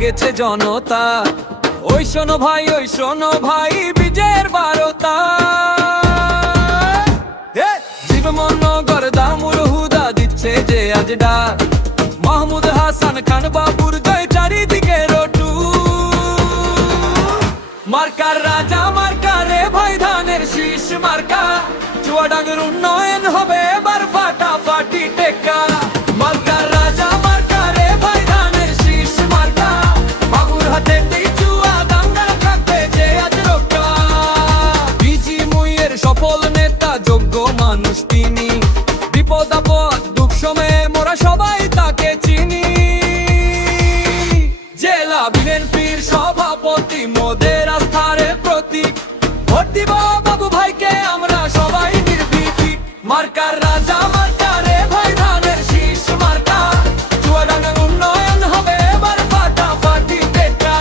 জেগেছে জনতা। ওই শোনো ভাই বিজয়ের বারতা। জীবমনগর দামুর হুদা দিচ্ছে যে আজ ডাক, মাহমুদ হাসান খান বাবুর জয় চারিদিকে রটু। মার্কার রাজা মার্কা রে ভাই ধানের শীষ মার্কা, চুয়াডাঙ্গার উন্নয়ন হবে এবার ফাটাফাটি টেক্কা। মার্কার রাজা মার্কা রে ভাই ধানের শীষ মার্কা, বাবুর হাতে চুয়াডাঙ্গা থাকবে যে আজ রক্ষা। বিজি মুইয়ের সফল নেতা, যোগ্য মানুষ তিনি, বিপদ আপদ দুঃখ সময়ে মোরা সবাই তাকে চিনি। জেলা বিএনপির সভাপতি, মোদের আস্থার প্রতীক, ভোট দিব বাবু ভাইকে আমরা সবাই নির্ভীক। মার্কার রাজা মার্কা রে ভাই ধানের শীষ মার্কা, চুয়াডাঙ্গা উন্নয়ন হবে এবার ফাটাফাটি টেক্কা।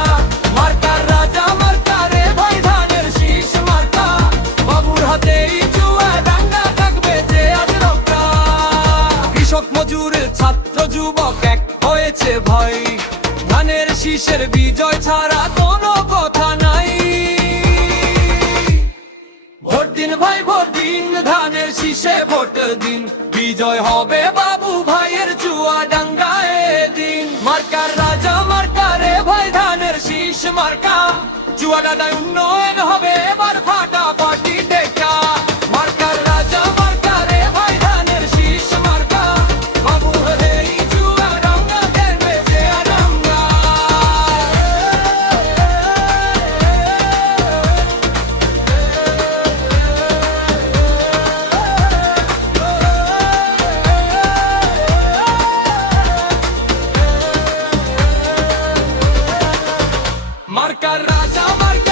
মার্কার রাজা মার্কা রে ভাই ধানের শীষ মার্কা, বাবুর হাতেই চুয়াডাঙ্গা থাকবে যে আজ রক্ষা। কৃষক মজুর ছাত্র যুবক এক হয়েছে ভাই, ধানের শীষের বিজয় ছাড়া কোনো কথা নাই। ভোট দিন ভাই ভোট দিন, ধানের শীষে ভোট দিন, বিজয় হবে বাবু ভাইয়ের চুয়াডাঙ্গায় দিন। মার্কার রাজা মার্কা রে ভাই ধানের শীষ মার্কা, চুয়াডাঙ্গায় উন্নয়ন হবে এবার ফাটাফাটি টেক্কা। মার্কার রাজা মার্কা রে ভাই ধানের শীষ মার্কা, বাবু এই চুয়াডাঙ্গা দেখবে যে আডাঙ্গা। মার্কার রাজা মার্কা